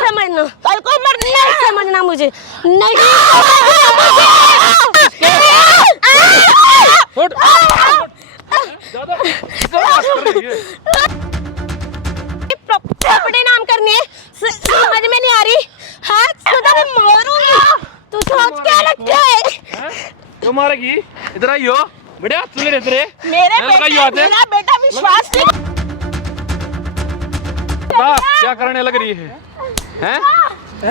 समझना, कल को मरना नहीं समझना मुझे, नहीं प्रॉपर्टी नाम करनी है, समझ में नहीं आ रही। हाँ सुधा मैं मारूंगी, तू सोच क्या लगता है? क्यों मारेगी? इधर आइयो, बढ़िया सुन रहे तेरे मेरे बेटा विश्वास नहीं। क्या करने लग रही है? हैं?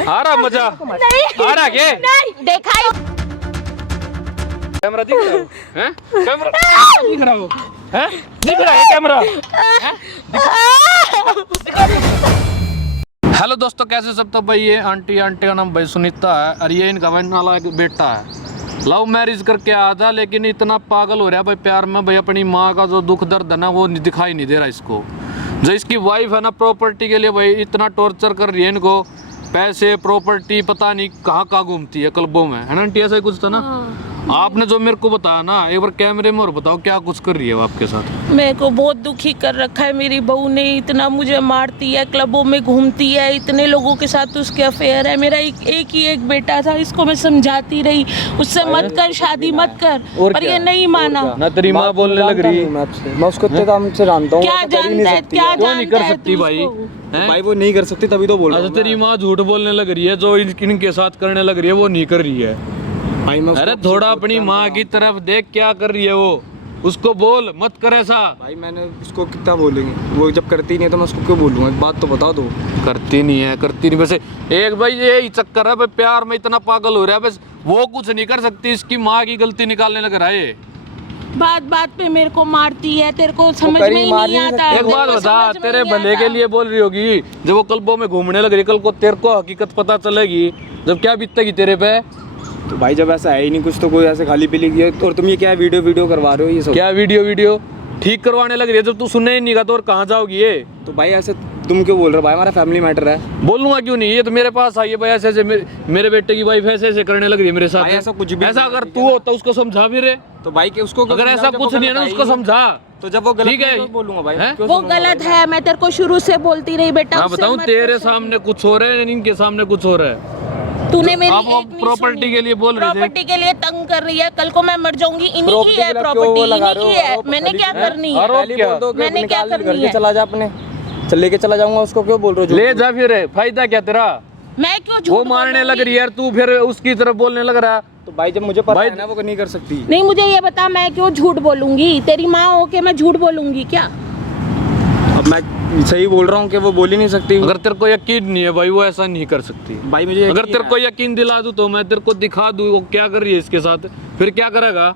आ रहा मजा? आ रहा क्या? नहीं देखा ही। कैमरा दिख रहा हो? हैं? कैमरा दिख रहा हो? हैं? दिख रहा है कैमरा? हेलो दोस्तों, कैसे सब? तो भाई ये आंटी का नाम भाई सुनीता है और ये इनका बहन वाला एक बेटा है। लव मैरिज करके आया था, लेकिन इतना पागल हो रहा है भाई प्यार में, भाई अपनी माँ का जो दुख दर्द है ना वो दिखाई नहीं दे रहा इसको। जो इसकी वाइफ है ना प्रॉपर्टी के लिए भाई इतना टॉर्चर कर रही है इनको, पैसे प्रॉपर्टी पता नहीं कहाँ कहाँ घूमती है क्लबों में, है ना आंटी? ऐसा ही कुछ था ना? आपने जो मेरे को बताया ना, एक बार कैमरे में और बताओ क्या कुछ कर रही है वो आपके साथ? मेरे को बहुत दुखी कर रखा है मेरी बहू ने, इतना मुझे मारती है, क्लबों में घूमती है, इतने लोगों के साथ उसके अफेयर है। मेरा एक ही एक बेटा था, इसको मैं समझाती रही उससे मत कर शादी मत कर, पर ये नहीं माना ना। तेरी माँ बोलने लग रही है, मैं उसको इतने काम से जानता हूँ। क्या जानता है, क्या क्यों नहीं कर जानता है सकती तू भाई? उसको? भाई वो नहीं कर सकती तभी तो बोल रहा हूँ। तेरी माँ झूठ बोलने लग रही है, जो इनके साथ करने लग रही है वो नहीं कर रही है भाई। मैं अरे थोड़ा अपनी माँ की तरफ देख, क्या कर रही है वो, उसको बोल मत कर ऐसा। भाई मैंने उसको कितना बोलेंगे, वो जब करती नहीं है तो मैं उसको क्यों बोलूँगा? एक बात तो बता दो। करती नहीं है, करती नहीं। वैसे एक भाई यही चक्कर है भाई, प्यार में इतना पागल हो रहा है, बस वो कुछ नहीं कर सकती, इसकी माँ की गलती निकालने लग रहा है। बात बात पे मेरे को मारती है, तेरे को समझ में ही नहीं आता। एक बात बता, तेरे भले के लिए बोल रही होगी, जब वो क्लबों में घूमने लग रही, कल को तेरे को हकीकत पता चलेगी, जब क्या बीतेगी तेरे पे? तो भाई जब ऐसा है ही नहीं कुछ, तो कोई ऐसे खाली पीली किया और तुम ये क्या वीडियो करवा रहे हो? ये सब क्या वीडियो ठीक करवाने लग रही है? जब तू सुनने ही नहीं का तो और कहाँ जाओगी ये? तो भाई ऐसे तुम क्यों बोल रहे हो? भाई हमारा फैमिली मैटर है। बोलूंगा क्यों नहीं, ये तो मेरे पास आई है भाई, ऐसे मेरे बेटे की वाइफ ऐसे करने लग रही है मेरे साथ। ऐसा कुछ भी ऐसा अगर तू होता उसको समझा भी रे, तो भाई के उसको अगर ऐसा कुछ नहीं है ना उसको समझा, तो जब वो गलत ठीक है तो बोलूंगा भाई। वो गलत है, मैं तेरे को शुरू से बोलती रही बेटा। मैं बताऊं तेरे सामने कुछ हो रहा है, इनके सामने कुछ हो रहा है। तूने मेरी आप प्रॉपर्टी के लिए बोल रहे थे, प्रॉपर्टी के लिए तंग कर रही है, कल को मैं मर जाऊंगी, इन्हीं की है प्रॉपर्टी, इन्हीं की है, मैंने क्या करनी है? मैंने क्या करनी है? चला जा अपने, चल लेके चला जाऊंगा उसको, क्यों बोल रहे हो? ले जा फिर, फायदा क्या तेरा? मैं क्यों झूठ वो मारने लग रही है यार, तू फिर उसकी तरफ बोलने लग रहा है। तो भाई जब मुझे पता है ना वो नहीं कर सकती। नहीं, मुझे ये बता मैं क्यों झूठ बोलूंगी? तेरी माँ हो के मैं झूठ बोलूंगी क्या? अब मैं सही बोल रहा हूँ कि वो बोल ही नहीं सकती। अगर तेरे को यकीन नहीं है भाई, वो ऐसा नहीं कर सकती भाई। मुझे अगर तेरे को यकीन दिला दूं तो मैं तेरे को दिखा दूं वो क्या कर रही है इसके साथ, फिर क्या करेगा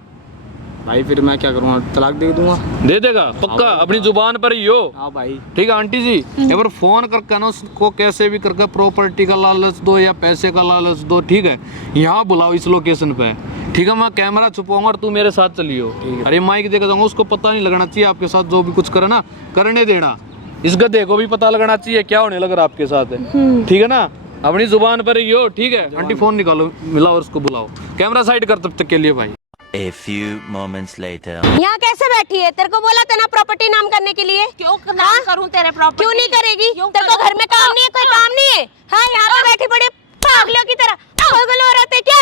भाई? फिर मैं क्या करूँगा? तलाक दे दूंगा। दे देगा पक्का? अपनी जुबान पर ही हो? हाँ भाई। ठीक है आंटी जी, एक बार फोन करके ना उसको कैसे भी करके प्रॉपर्टी का लालच दो या पैसे का लालच दो, ठीक है? यहाँ बुलाओ इस लोकेशन पे, ठीक है? मैं कैमरा छुपाऊंगा और तू मेरे साथ चलियो। अरे माइक देकर जाऊंगा, उसको पता नहीं लगना चाहिए आपके साथ जो भी कुछ करे ना, करने देना। इस गधे को भी पता लगना चाहिए क्या होने लग रहा आपके साथ है, ठीक है ना? अपनी जुबान पर ही हो, ठीक है? आंटी फोन निकालो, मिलाओ और उसको बुलाओ। कैमरा साइड कर तब तक के लिए भाई। A few moments later. यहाँ कैसे बैठी है? तेरे को बोला था ना प्रॉपर्टी नाम करने के लिए। क्यों नाम करूं तेरे प्रॉपर्टी? क्यों नहीं करेगी? तेरे को घर में काम नहीं है, कोई काम नहीं है? हाँ यहाँ पे बैठी पड़ी पागलों की तरह, पागल हो रहे थे क्या?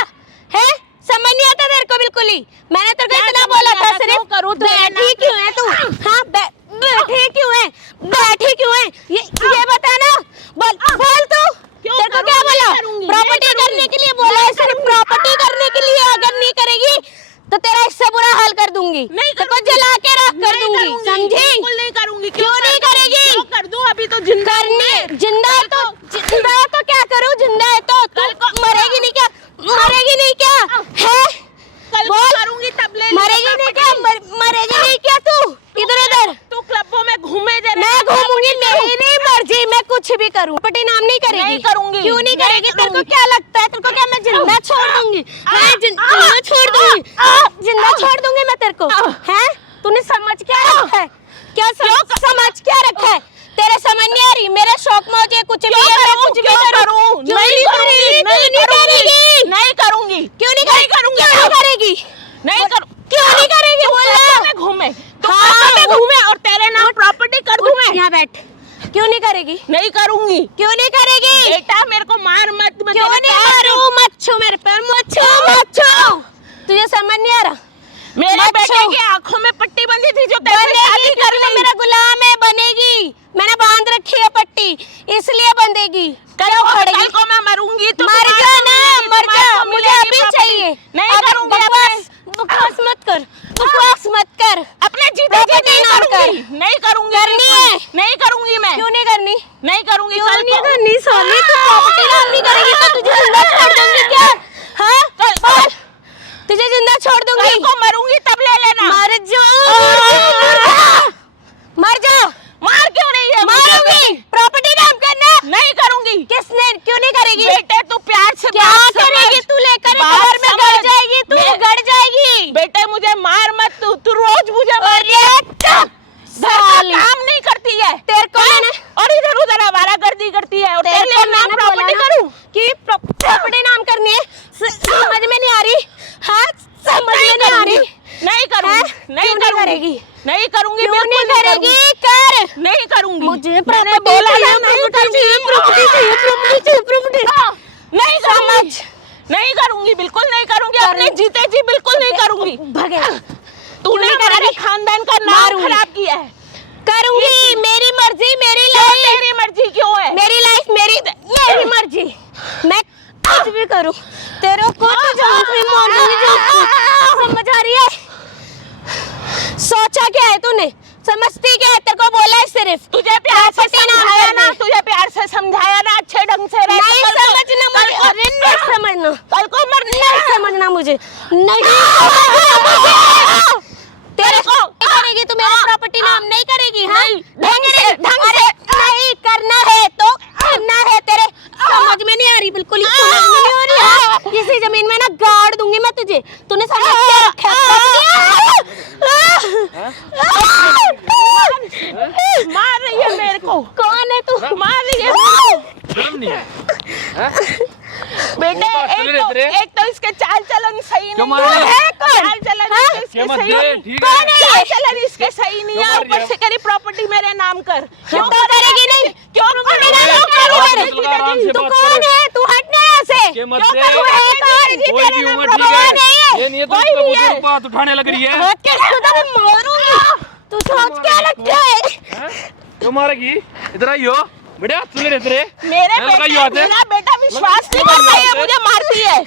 है समझ नहीं आता तेरे को बिल्कुल ही। मैंने तेरे को इतना बोला था, सिर्फ बैठी क्यों है तू? हाँ बैठी क्यों है? बैठी क्यों है? ये बता ना, बोल तू। तेरे को क्या बोला? प्रॉपर्टी करने के लिए बोला है, सिर्फ प्रॉपर्टी करने के लिए। अगर नहीं करेगी तो तेरा इससे बुरा हाल कर दूंगी, तेरे को जला के राख कर दूंगी, समझी? बिल्कुल नहीं करूंगी। क्यों नहीं करेगी? क्यों कर दूं? अभी तो जिंदा जिंदा है तो क्या करूं? जिंदा है तो मरेगी नहीं क्या? मरेगी नहीं क्या? है कल करूंगी तब ले मरेगी नहीं क्या? मरेगी नहीं क्या तू? इधर उधर तू क्लबों में घूमे दे। मैं घूमूंगी, मेरी मर्जी, मैं कुछ भी करूं। प्रॉपर्टी नाम नहीं करेगी? नहीं करूंगी। क्यों नहीं करेगी? तेरे को क्या लगता है? तेरे को क्या मैं जिंदा छोड़ दूंगी? मैं जिंदा छोड़ दूंगी, जिंदा छोड़ दूंगी मैं तेरे को, हैं? तूने समझ क्या रखा है? क्या समझ क्या रखा है? तेरे समझ नहीं आ रही? मेरे शौक मौजे कुछ भी है, मैं कुछ भी करूं। नहीं करूंगी, नहीं करूंगी, नहीं करूंगी। क्यों नहीं करेगी? क्यों नहीं करेगी? नहीं करूं। क्यों नहीं करेगी? बोल घूमे तो घूमे और तेरे नाम प्रॉपर्टी कर दूं मैं। यहाँ बैठ। क्यों नहीं करेगी? नहीं करूंगी। क्यों नहीं करेगी? बेटा मार मत, मैं क्यों तेरे नहीं कान मारू? मत छू मेरे पे, मत छू। तुझे समझ नहीं आ रहा? मेरे मत बेटे छू। की आंखों में पट्टी बंधी थी जो तेरे से शादी बंधेगी कर क्योंकि वो ली। मेरा गुलाम है, बनेगी। मैंने बांध रखी है पट्टी, इसलिए बंधेगी। क्यों कल खड़ेगी? को मैं मरूंगी तो मर तुम्हारे जा को ना, मिलेगी, मर तुम्हारे जा। को मुझे मिलेगी अभी प्रॉपर्टी। चाहिए। नहीं अब करूंगी, बकवास मत कर, बकवास मत कर। अपने जीते जी प्रॉपर्टी नहीं नाम कर। करूंगी, नहीं करूंगी, करनी बिल्कुल। है। नहीं करूंगी मैं, क्यों नहीं करनी? नहीं करूंगी। क्यों कल नहीं को करनी? सोनी तू प्रॉपर्टी नाम नहीं करेगी तो तुझे जिंदा छोड़ दूंगी क्या? हाँ बोल, तुझे जिंदा छोड़ दूंगी। कल को मरूंगी तब ले लेना। मर जाओ, मर जाओ। मार क्यों नहीं है? मारूंगी। प्रॉपर्टी नाम करना। नहीं करूंगी। किसने? क्यों नहीं करेगी? बेटे तू प्यार से क्या बात समझ। करेगी तू? लेकर बात घर में गड़ समझ। जाएगी तू, मैं- गड़ जाएगी। बेटे मुझे मार मत, तू रोज मुझे मारती है। अरे चुप घर का साली। काम नहीं करती है तेरे को मैंने और इधर उधर आवारागर्दी करती है और तेरे तेरे को लिए मैं मैंने प्रॉपर्टी बोला ना करूं। कि प्रॉपर्टी नाम करनी है। समझ में नहीं आ रही? हाँ समझ में नहीं आ रही? नहीं करूंगी, हैं? नहीं क्यों नहीं करूंगी, करेगी? नहीं करूंगी, क्यों बिल्कुल नहीं करेगी? कर। नहीं करूंगी। मुझे मैंने प्रॉपर्टी बोला चाहिए, ना, नहीं प्रॉपर्टी चाहिए, करूंगी। प्रॉपर्टी चाहिए, प्रॉपर्टी चाहिए, प्रॉपर्टी। नहीं करूंगी, नहीं करूंगी, बिल्कुल नहीं करूंगी। अपने जीते जी बिल्कुल नहीं करूंगी। भगे। तूने नहीं हमारे करेगी? खानदान का नाम मारूंगी। खराब किया है। करूंगी, मेरी मर्जी, मेरी क्यों लाइफ, तेरी मर्जी क्यों है? मेरी लाइफ, मेरी मर्जी। मैं कुछ भी करूं, तेरे को तो जान से मार दूंगी। समझ आ रही है? सोचा क्या है तूने? समझती क्या है? तेरे को बोला है सिर्फ तुझे प्यार से प्रॉपर्टी नाम समझाया करनी। ना, तुझे प्यार से समझाया ना, अच्छे ढंग से रह। नहीं कल को- समझना मुझे, अरे नहीं समझना, कल को मरनी नहीं है। समझना मुझे, नहीं तेरे को करेगी तू मेरा प्रॉपर्टी नाम नहीं करेगी? हाँ ढंग से नहीं करना है तो करना है। तेरे समझ में नहीं आ रही, बिल्कुल ही समझ में नहीं आ रही है। इसी जमीन में ना गाड़ दूंगी मैं तुझे। तूने समझ क्या रखा है? मार रही है मेरे को। कौन है तू? मार रही है मेरे को। शर्म नहीं है? बेटे वो बात चले रहते रे। एक तो इसके चाल चलन सही क्यों नहीं मार रही है। है? चाल चलन हाँ? इसके ये मत सही दे, नहीं। ठीक है। कौन है? चाल चलन इसके सही नहीं क्यों है। मार रही ऊपर है? से करी प्रॉपर्टी मेरे नाम कर। क्यों करेगी नहीं? क्यों प्रॉपर्टी नाम अरे, क्यों करूं आराम मेरे? से आराम से तू बात कौन करो। है? तू हट ना यहाँ से। ये मत क्यों दे। करूं? है कौन? कोई भी उम्र ठीक कौन है है। ये? ये नहीं है तो कोई इसका नहीं है। बुजुर्ग बात उठाने लग रही है। हट के इसको तो मैं मारूंगी। तू सोच क्या लगता है? हैं? क्यों मारेगी? इधर आइयो बेटा, सुन रहे तेरे मेरे हैं, लगाइयो हाथ है। मेरा बेटा विश्वास नहीं लगाइयो करता, हाथ ये है। मुझे मारती है,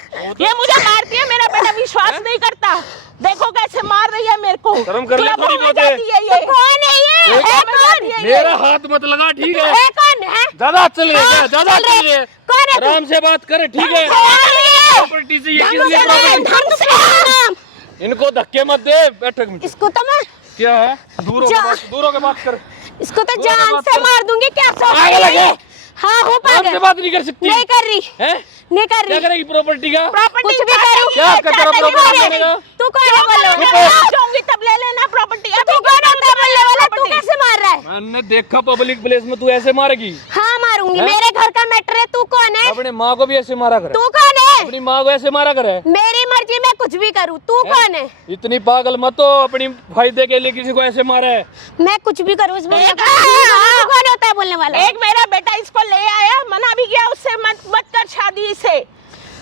ये मुझे मारती है। मेरा बेटा विश्वास नहीं करता। देखो कैसे मार रही है मेरे को। शर्म कर ले क्लबों थोड़ी में बहुत है। जाती है ये। कौन है ये? ये है में जाती कौन? है ये। मेरा हाथ मत लगा, ठीक है? है कौन है? ज्यादा चल रही है, ज्यादा चल रही चल रही है। कौन है तू? आराम से बात करे, ठीक है? कौन है ये? प्रॉपर्टी से ये ढंग किसने से बोल, प्रॉपर्टी? ढंग से बोल। इनको धक्के मत दे। बैठ एक मिनट। इसको तो मैं क्या है? दूर जा- होकर बात कर। इसको तो दूर होकर जान बात से कर। मार दूंगी। क्या सोच पागल रही है है? क्या? हाँ हो आराम से पागल। बात नहीं कर सकती नहीं कर रही, है? नहीं कर क्या रही। करेगी प्रॉपर्टी का? कुछ भी करूँ। क्या कर तेरा प्रॉपर्टी करेगा? तू कौन है बोलने चुप वाला? है। जाऊंगी तब ले लेना प्रॉपर्टी। तू कौन होता है बोलने वाला? तू कैसे मार रहा है? मैंने देखा पब्लिक प्लेस में तू ऐसे मारेगी। हाँ मारूंगी। हैं? मेरे घर का मैटर है। तू कौन है? अपने माँ को भी ऐसे मारा करे, तू कौन है? अपनी माँ को ऐसे मारा करे। मेरी मर्जी, मैं कुछ भी करूँ। तू कौन है? इतनी पागल मत हो, अपनी फायदे के लिए किसी को ऐसे मारा है। मैं कुछ भी करूँ इसमें। तू कौन होता है बोलने वाला? एक मेरा बेटा इसको ले आया, मना भी किया उससे, मत कर शादी इसे।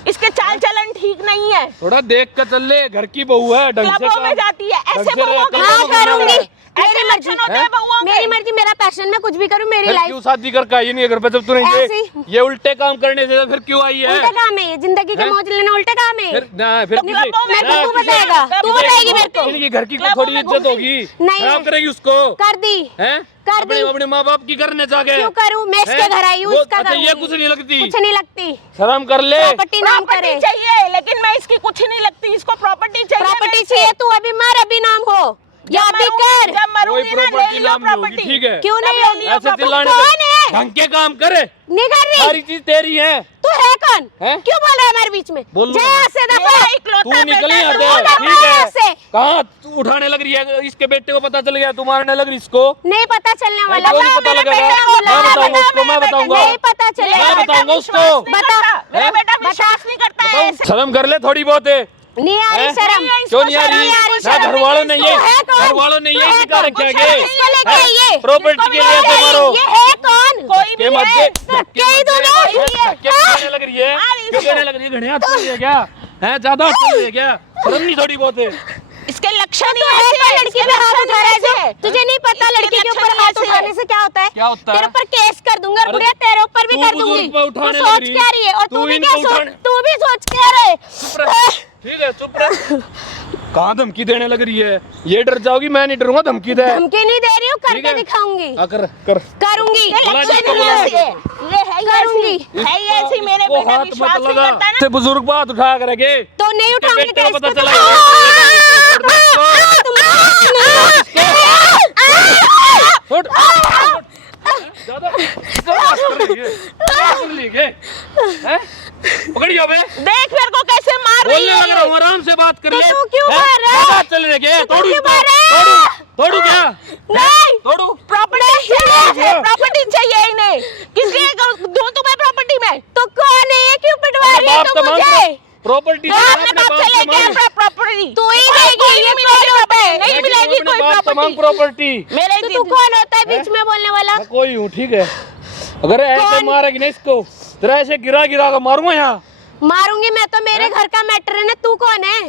इसके चाल चलन ठीक नहीं है। थोड़ा देख कर चल ले, घर की बहू है, ढंग से क्लबों में काम- जाती है, ढंग ऐसे से रह, बहुओं के क्लबों हाँ में घूमना करूंगी। है। मेरी मर्जी, लक्षण होते हैं बहुओं के। मेरी मर्जी, मेरा पैशन। मैं कुछ भी करूँ, मेरी फिर लाइफ। क्यों शादी करके आई नहीं है घर पे जब तू नहीं ऐसे गई? ही। ये उल्टे काम करने से फिर क्यों आई है? उल्टे काम है ये, जिंदगी के हैं? मौज लेना उल्टे काम है। फिर ना फिर तो किसी- क्लबों में ना, तू किसी- बताएगा, तू किसी- बताएगी मेरे को। इनकी घर की क्लबों थोड़ी में इज्जत होगी, नहीं खराब है। करेगी उसको, कर दी। हैं? कर अपने दी। अपने माँ बाप की करने जाके क्यों करूँ? मैं इसके हैं? घर आई हूँ, वो- इसका अच्छा, ये करूंगी। कुछ नहीं लगती, कुछ नहीं लगती। शर्म कर ले। प्रॉपर्टी नाम करे। प्रॉपर्टी चाहिए, लेकिन मैं इसकी कुछ नहीं लगती। इसको प्रॉपर्टी चाहिए। प्रॉपर्टी चाहिए। तू अभी मार, अभी नाम हो या अभी कर। जब मरूंगी कोई ना, प्रॉपर्टी ले लियो नाम नहीं होगी, प्रॉपर्टी। ठीक है? क्यों नहीं तब होगी? ले लियो ऐसे प्रॉपर्टी। चिल्लाने कौन से है? ढंग के काम करे, नहीं कर रही। सारी चीज तेरी है। तू है कौन? हैं? क्यों बोल रहा है हमारे बीच में? बोल जा यहाँ से, दफा। मेरा इकलौता तू निकल बेटा ही है, आते वो दफा ठीक यहाँ है? से। कहाँ तू उठाने लग रही है? इसके बेटे को पता चल गया, तू मारने लग रही इसको। नहीं पता चलने वाला। क्यों नहीं पता लगेगा? मैं बताऊंगा उसको, मैं बताऊंगा। नहीं पता चलेगा। मैं बताऊंगा उसको। बता। मेरा बेटा विश्वास नहीं करता है बताऊं? ऐसे। शर्म कर ले थोड़ी बहुत है। नहीं आ रही हैं? शर्म। क्यों नहीं आ रही? नहीं आ रही ना शर्म। घर वालों ने ये तू है कौन? घर वालों ने तू ये है सिखा कौन? रखे इसको है लेके आई ये। प्रॉपर्टी के लिए ऐसे मारो। ये है कौन? कोई के भी मत है। दे, धक्के ही दूंगा। धक्के देने घने हाथ चल रही है क्या? हैं ज्यादा हाथ चल रही है क्या? शर्म नहीं थोड़ी बहुत है? इसके लक्षण ही तो ऐसे हैं, लड़की इसके पे हाथ लक्षण उठा रहा है ऐसे जो? हैं। तुझे नहीं पता इसके लड़की के लक्षण ऊपर ही हाथ ऐसे हैं। उठाने से क्या होता है? क्या होता है? तेरे ऊपर केस कर दूंगा और अरे बुढ़िया तेरे ऊपर भी तू कर बुजुर्ग दूंगी। पे तू उठाने सोच लग रही क्या रही है? और तू तू भी इनको क्या सोच उठाने- तू भी सोच क्या रहे? चुप रह। ठीक है चुप रह। कहाँ धमकी देने लग रही है? ये डर जाओगी, मैं नहीं डरूंगा। धमकी दे। धमकी नहीं दे रही हूँ, ठीक करके है। दिखाऊंगी। कर कर करूंगी। बोला लक्षण जिसको ही बोला। ऐसे हैं। ये है ही करूंगी। ऐसी, है ही ऐसी। मेरे इसको बेटा हाथ विश्वास मत नहीं लगा। करता ना। से बुजुर्ग को हाथ उठा करेंगे तो नहीं उठाऊंगी बेटे को तो पता इसको चला। उठ। ज्यादा बात कर रही है। क्या कर ली है? हैं? पकड़ियो बे। देख मेरे को कैसे मार रही बोलने है लग रहा हूँ, आराम से बात कर तो ले। तू क्यों हैं? मार रहा है? क्या बात चल रही है? तो तोड़ू क्यों इसको। मार रहा है? तोड़ू क्या? नहीं। तोड़ू। प्रॉपर्टी चाहिए, प्रॉपर्टी चाहिए इन्हें। किस लिए दूं तुम्हें प्रॉपर्टी में? तो कौन है ये? क्यों पिटवा रही है बाप तू तो मांग मुझे? प्रॉपर्टी अपने बाप से लेके आया प्रॉपर्टी। तू ही कोई देगी, ये नहीं कौन होता है? नहीं मिलेगी कोई प्रॉपर्टी। प्रॉपर्टी मेरे तो तू कौन होता है बीच में बोलने वाला? मैं कोई हूँ, ठीक है। अगर ऐसे कौन? मारेगी ना इसको, तेरा ऐसे गिरा गिरा कर मारूंगा यहाँ। मारूंगी मैं तो, मेरे घर का मैटर है ना। तू कौन है?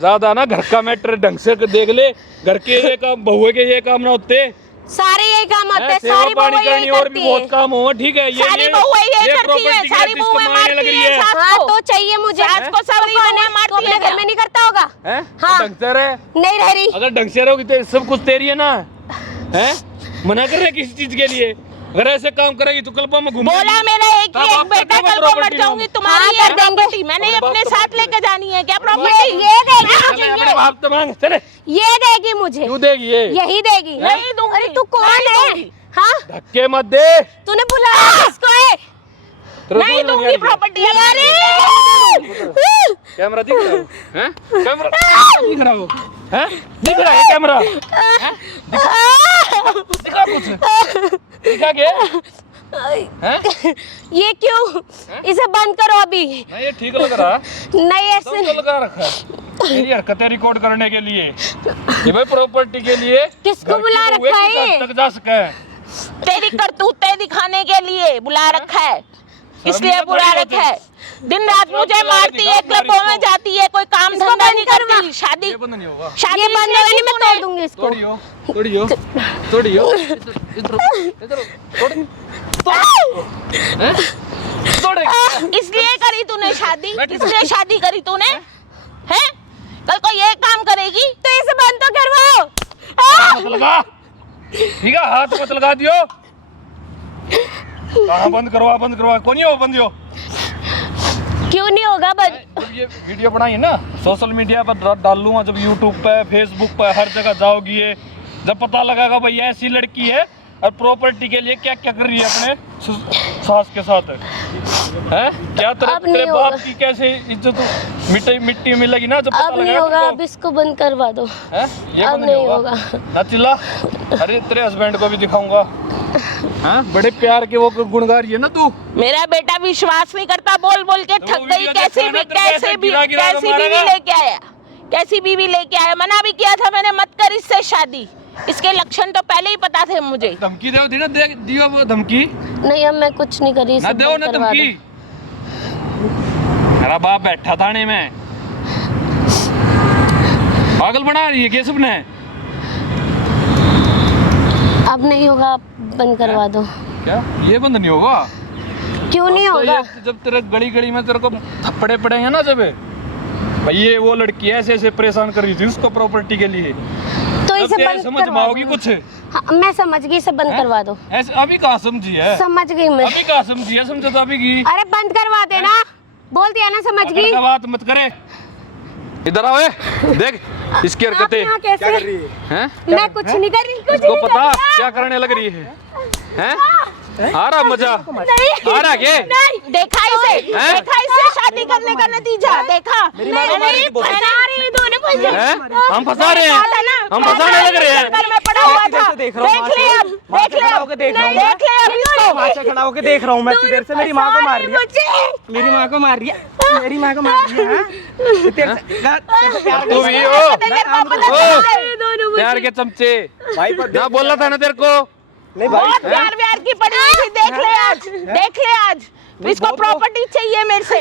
ज्यादा ना घर का मैटर ढंग से देख ले। घर के ये काम, बहुए के ये काम ना होते। सारे यही काम होते हैं, सेवा सारी पानी बहुएं यही करनी और भी करती बहुत हैं। काम हो, ठीक है। सारी बहुएं ये करती है, property सारी के इसको बहुएं मारने लग मारती रही है, है। सास हाँ को। तो चाहिए मुझे। सास को सारी तो कौन बहुएं है? मारती तो अपने है घर क्या? में नहीं करता होगा? हैं? हाँ। ढंग से रहे। नहीं रह रही। अगर ढंग से रहोगी तो सब कुछ तेरी है ना। हैं? मना कर रहे हैं किसी चीज के लिए? अगर ऐसे काम करेगी तो कल मैं घूम बोला मेरा एक ही एक बेटा, कल को मर जाऊंगी तुम्हारी हाँ, ये कर देंगे। प्रॉपर्टी मैंने अपने अपने बाप साथ तो लेके जानी है क्या ये प्रॉपर्टी? देगी मुझे, अपने बाप तो मांग चले। ये देगी मुझे, क्यों देगी ये? यही देगी। नहीं दूंगी। अरे तू कौन नहीं है? दूंगी। हाँ, धक्के मत दे। तूने बुलाया किसको है? तेरे नहीं को दूंगी आ रही है? प्रॉपर्टी। कैमरा दिख रहा हो? हैं? कैमरा दिख रहा हो? हैं? दिख रहा है कैमरा? हैं? दिखा कुछ? दिखा के? हैं? ये क्यों? इसे बंद करो अभी। नहीं ये ठीक लग रहा है। नहीं सब ऐसे तो लगा रखा है। मेरी हरकतें रिकॉर्ड करने के लिए, ये भाई प्रॉपर्टी के लिए। किसको घर की बुला बहुएं रखा किस है? हद तक जा सके। तेरी करतूतें दिखाने के लिए बुला रखा है, इसलिए शर्मिंदा बुला थोड़ी रखा है। होती। दिन रात मुझे मारती है, क्लबों में जाती है, कोई काम इसको धंधा बंद नहीं करवा। करती। शादी ये बंद नहीं होगा। शादी ये बंद इसलिए नहीं, मैं तूने- तोड़ दूंगी इसको। तोड़ियो तोड़ियो तोड़ियो। इधर तोड़। हैं? तोड़ेगी। इसलिए करी तूने शादी, बैठ। इसलिए शादी करी तूने हैं? कल को ये काम करेगी तो इसे बंद तो करवाओ। मत लगा, ठीक है? हाथ मत लगा दियो। कहाँ बंद करवा कौन है वो बंद हो? क्यों नहीं होगा बंद? जब ये वीडियो बनाई ना सोशल मीडिया पर डाल लूंगा, जब यूट्यूब पे फेसबुक पे हर जगह जाओगी ये, जब पता लगेगा भाई ऐसी लड़की है और प्रॉपर्टी के लिए क्या क्या कर रही है अपने सास के साथ है। क्या अब तेरे नहीं बाप होगा। की कैसे इज्जत मिट्टी में लगी ना, जब पता अब नहीं लगेगा होगा, तुमको। अब इसको बंद करवा दो। हैं? ये अब बंद नहीं होगा। ना चिल्ला। अरे तेरे हस्बैंड को भी दिखाऊंगा। हाँ बड़े प्यार के वो गुण गा रही है ना तू। मेरा बेटा विश्वास नहीं करता, बोल बोल के तो थक वो गई। वीडियो कैसी देखा भी ना, तेरे को ऐसे गिरा गिरा के कैसी बीवी मारेगा। लेके आया, कैसी बीवी लेके आया। मना भी किया था मैंने, मत कर इससे शादी। इसके लक्षण तो पहले ही पता थे मुझे। धमकी दे दी ना, दियो वो धमकी नहीं, अब मैं कुछ नहीं करी, ना इसे दो बंद ना करवा धमकी। दो। मेरा बाप बैठा थाने में, पागल बना रही है क्या सबने? अब नहीं होगा, आप बंद करवा दो। क्या ये बंद नहीं होगा? क्यों नहीं तो होगा? ये जब तेरे गली गली में तेरे को थप्पड़े पड़ेंगे ना, जब भाई ये वो लड़की ऐसे ऐसे परेशान कर रही थी उसको प्रॉपर्टी के लिए, तो तब इसे तेरे बंद समझ में करवा आओगी दो। कुछ? हाँ, मैं समझ गई, इसे बंद हैं? करवा दो। ऐसे अभी कहाँ समझी है? समझ गई मैं। अभी कहाँ समझी है? समझो तो अभी की। अरे बंद करवा देना, बोल दिया ना, समझ अगर गई। का बात मत करे। इधर आओ, देख इसकी आप हरकतें यहाँ कैसे? हैं? मैं कुछ नहीं कर रही, कुछ इसको नहीं पता कर रही। क्या करने लग रही है? हैं? आ रहा मजा? नहीं, आ रहा क्या? नहीं देखा इसे, हैं? देखा इसे शादी करने का नतीजा देखा। नहीं, फंसा रही दोनों को। हैं? हम फंसा रहे हैं, हम फंसाने लग रहे हैं। घर में पड़ा हुआ था। देख रहा हूँ, देख ले अब, देख ले अब, देख रहा हूँ देख ले अब इसको। वहाँ से खड़ा होके देख रहा हूँ मैं, देर से मेरी माँ को मार रही है, मुझे मेरी माँ को मार रही है, मेरी माँ को मार रही है। हाँ? तो तेरे से प्यार तू भी हो दोनों प्यार के चमचे, भाई ना बोला था ना तेरे को। नहीं भाई, बहुत प्यार व्यार की पड़ी हुई थी। देख ले आज, देख ले आज इसको प्रॉपर्टी चाहिए मेरे से।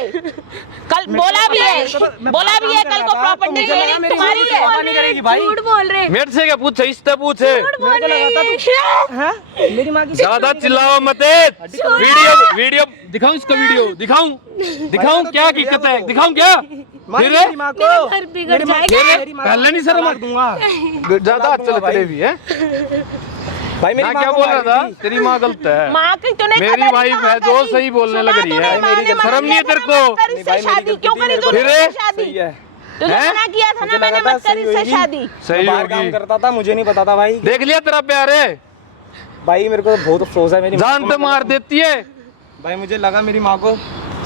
कल बोला भी है कल को प्रॉपर्टी तुम्हारी है। झूठ बोल रहे मेरे से क्या पूछे, इससे पूछे। मेरी माँ की ज्यादा चिल्लाओ मत। वीडियो दिखाऊं, इसका वीडियो दिखाऊं क्या हकीकत है, दिखाऊं क्या? मेरी माँ को घर बिगड़ जाएगा। पहले नहीं शर्म मार दूंगा ज्यादा चले भी है। भाई। मेरी मैं माँ क्या को बोल रहा मारी था, थी। तेरी माँ गलत है। माँ की तूने मेरी कदर भाई कहाँ मैं जो करी? सही बोलने लग रही सुना है। तूने, माँ ने शर्म नहीं है तेरे को? मत कर इससे शादी क्यों करी तूने फिर? इससे शादी? सही है। तुझे हैं? मना किया था ना मुझे मैंने, लगा था मत कर सही इससे होगी। शादी। सही बाहर काम होगी। करता था, मुझे नहीं पता था भाई। देख लिया तेरा प्यार है, भाई मेरे को तो बहुत अफसोस है मेरी माँ जान को। पे मार देती है। भाई मुझे लगा मेरी माँ को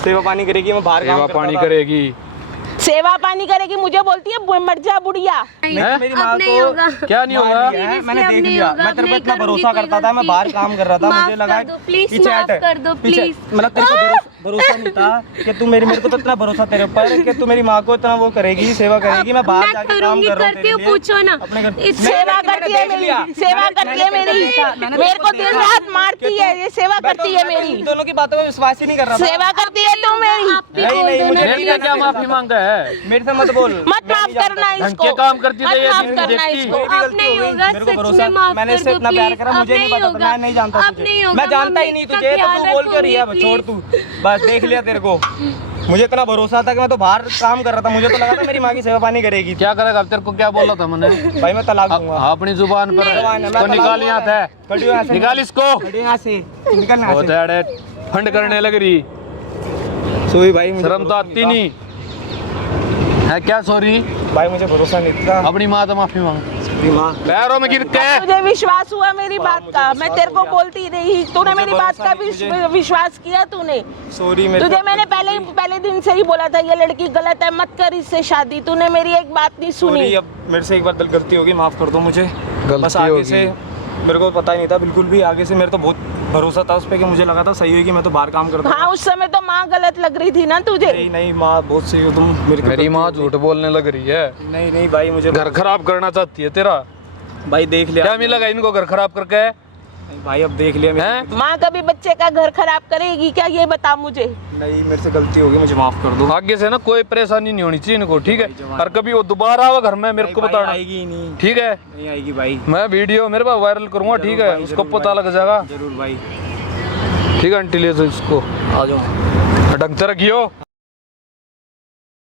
सेवा पानी करेगी, मैं बाहर काम सेवा करता पानी था। करेगी। सेवा पानी करेगी, मुझे बोलती है मर जा बुढ़िया। हैं? मेरी अब माँ नहीं को होगा। क्या नहीं मार होगा? दिया है, मैंने अब देख नहीं लिया। होगा, मैं अब तेरे को नहीं इतना करूंगी भरोसा कोई करता था, मैं गलती। बाहर काम कर रहा था, माफ मुझे लगा कर दो, प्लीज पीछे माफ हट। कर दो, पीछे- प्लीज। मतलब तेरे को भरोसा नहीं था कि तू मेरे को तो इतना भरोसा तेरे ऊपर कि तू मेरी माँ को इतना वो करेगी, सेवा करेगी। मैं बाहर जाके काम करूंगी, कर रहा हूँ करती तेरे हूँ, लिए। पूछो ना। अपने घर इस सेवा करती है मेरी, सेवा करती है मेरी, मेरे को दिन रात मारती है, ये सेवा करती है मेरी, दोनों की बातों में विश्वास ही नहीं कर रहा था। सेवा करती है तू मेरी। आप भी नहीं, बोल नहीं, दो मुझे ना, मेरे लिए क्या माफी मांगा है? मेरे से मत बोल। मत माफ करना ढंग इसको, के काम करती मत तो ये माफ नहीं करना देखती। इसको। अब नहीं होगा, मेरे को सच भरोसा, में माफ मैंने कर इससे दो इतना प्यार प्लीज। करा, अब मुझे नहीं पता था, होगा, मैं नहीं जानता अब नहीं तुझे, होगा, मैं जानता ही मम्मी नहीं का तुझे, तो ख्याल तू बोल क्यों रही है? रखूंगी, छोड़ तू, बस देख लिया तेरे को। मुझे इतना भरोसा था कि मैं तो बाहर काम कर रहा था, मुझे तो लगा था मेरी माँ की सेवा पानी करेगी। क्या करेगा? तेरे को क्या बोला था मैंने? भाई मैं तलाक दूंगा। अपनी जुबान पर जुबान है, मैं इसको तलाक निकाल दूंगा। यहाँ से, कटियो यहाँ से, निकाल इसको। कटियो यहाँ से, निकल यहाँ बहुत से। ऐड फंड करने लग रही, सोई भाई मुझे शर्म तो भरोसा आती नहीं है क्या? सॉरी भाई, मुझे भरोसा नहीं था। अपनी माँ तो माफी मांग, मेरी माँ पैरों में गिर के। मुझे विश्वास हुआ मेरी बात का, मैं तेरे को बोलती रही, तूने मेरी बात का विश्वास किया तूने। सॉरी मेरे तुझे मैंने पहले दिन से ही बोला था ये लड़की गलत है, मत कर इससे शादी। तूने मेरी एक बात नहीं सुनी। सॉरी, अब मेरे से एक बार गलती होगी, माफ कर दो मुझे। गलती बस आगे होगी। से मेरे को पता ही नहीं था बिल्कुल भी, आगे से मेरे तो बहुत भरोसा था उस पर कि मुझे लगा था सही होगी, मैं तो बाहर काम करता हाँ, उस समय तो माँ गलत लग रही थी ना तुझे। नहीं नहीं माँ बहुत सही हो तुम। मेरी माँ झूठ बोलने लग रही है, नहीं नहीं भाई, मुझे घर खराब करना चाहती है तेरा। भाई देख लिया। क्या मिलेगा इनको घर खराब करके? नहीं भाई, अब देख लिया हैं? माँ कभी बच्चे का घर खराब करेगी क्या, ये बता मुझे। नहीं, मेरे से गलती होगी, मुझे माफ कर दो। आगे से ना कोई परेशानी नहीं होनी चाहिए इनको, ठीक है? और कभी वो दोबारा आवा घर में मेरे को भाई, बताना, आएगी ही नहीं, ठीक है? नहीं आएगी भाई। मैं वीडियो मेरे पास वायरल करूंगा, ठीक है? भाई, उसको जरूर पता भाई। लग जाएगा, जरूर भाई, ठीक है? आंटी ले तो इसको आ जाओ। ढंग से रखियो।